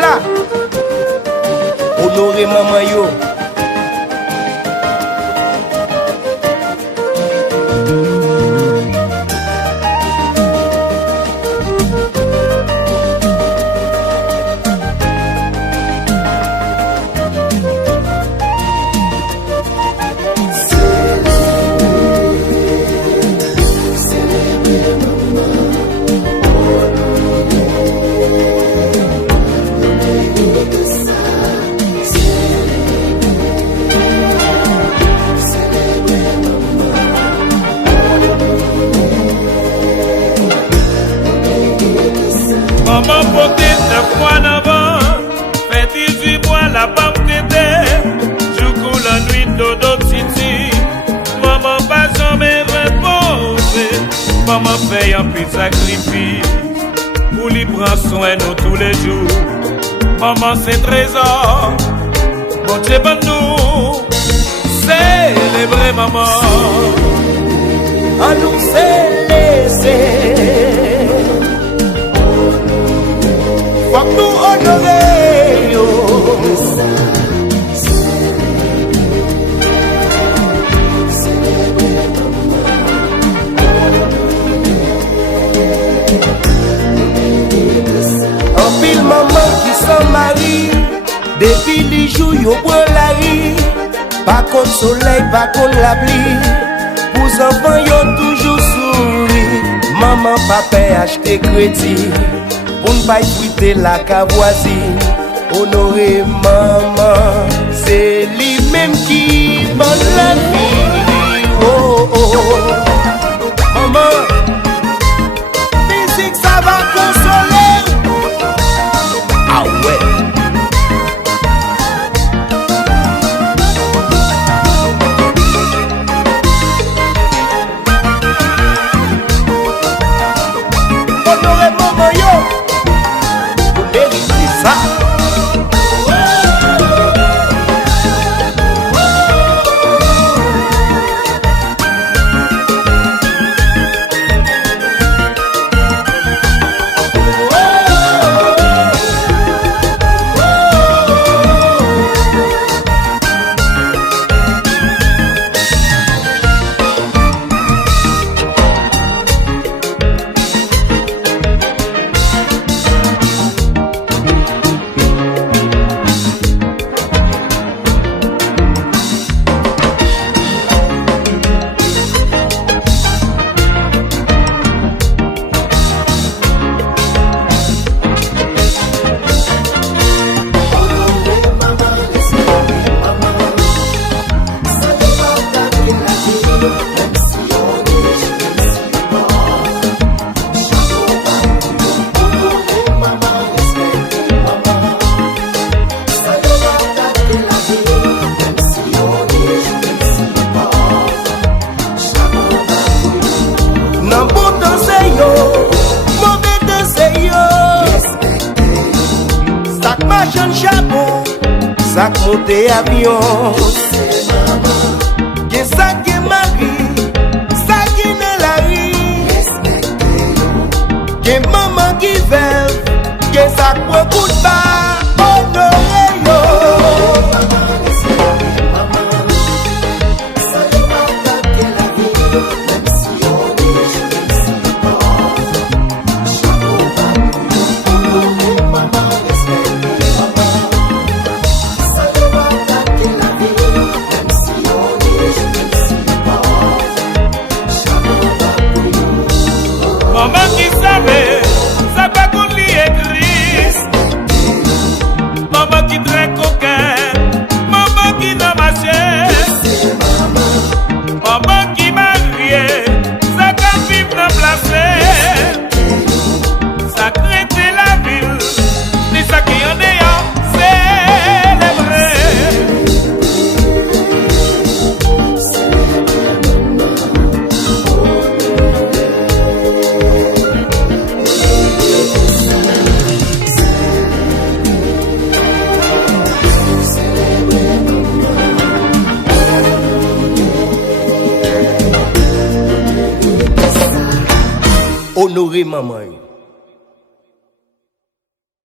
là. Honorer maman yo. Maman porté 9 mois d'avant, fait 18 mois la pomme tété. Joucou la nuit dodo titi. Maman pas jamais reposé. Maman fait un petit sacrifice pour lui prendre soin nous tous les jours. Maman c'est trésor, bon Dieu bon nous. Célébrer maman, À nous célébrer. Faut que nous honorer yo. En pile maman qui s'en marie, depuis les jours yo prend la rue. Pas contre soleil, pas contre la pluie. Pour enfants yo toujours souri. Maman papa acheter crédit. Pour ne pas fruiter la cavoisine. Honorer maman, c'est lui-même qui donne la vie. Oh oh, maman, musique ça va consoler. Ah ouais. Honorer maman yo. Ça. Machin chapeau, sac monté avion. Que ça qui marie, ça qui n'est la rue. Que maman qui verve, que ça quoi coup de bas, honoré yo. maman qui savait, ça pas qu'on lui écrit. Maman qui très coquin, maman qui n'a ma chaise. Maman qui mariée, ça quand vivre dans place. Ça crée la ville, c'est ça qui en est à célébrer. Honorer maman.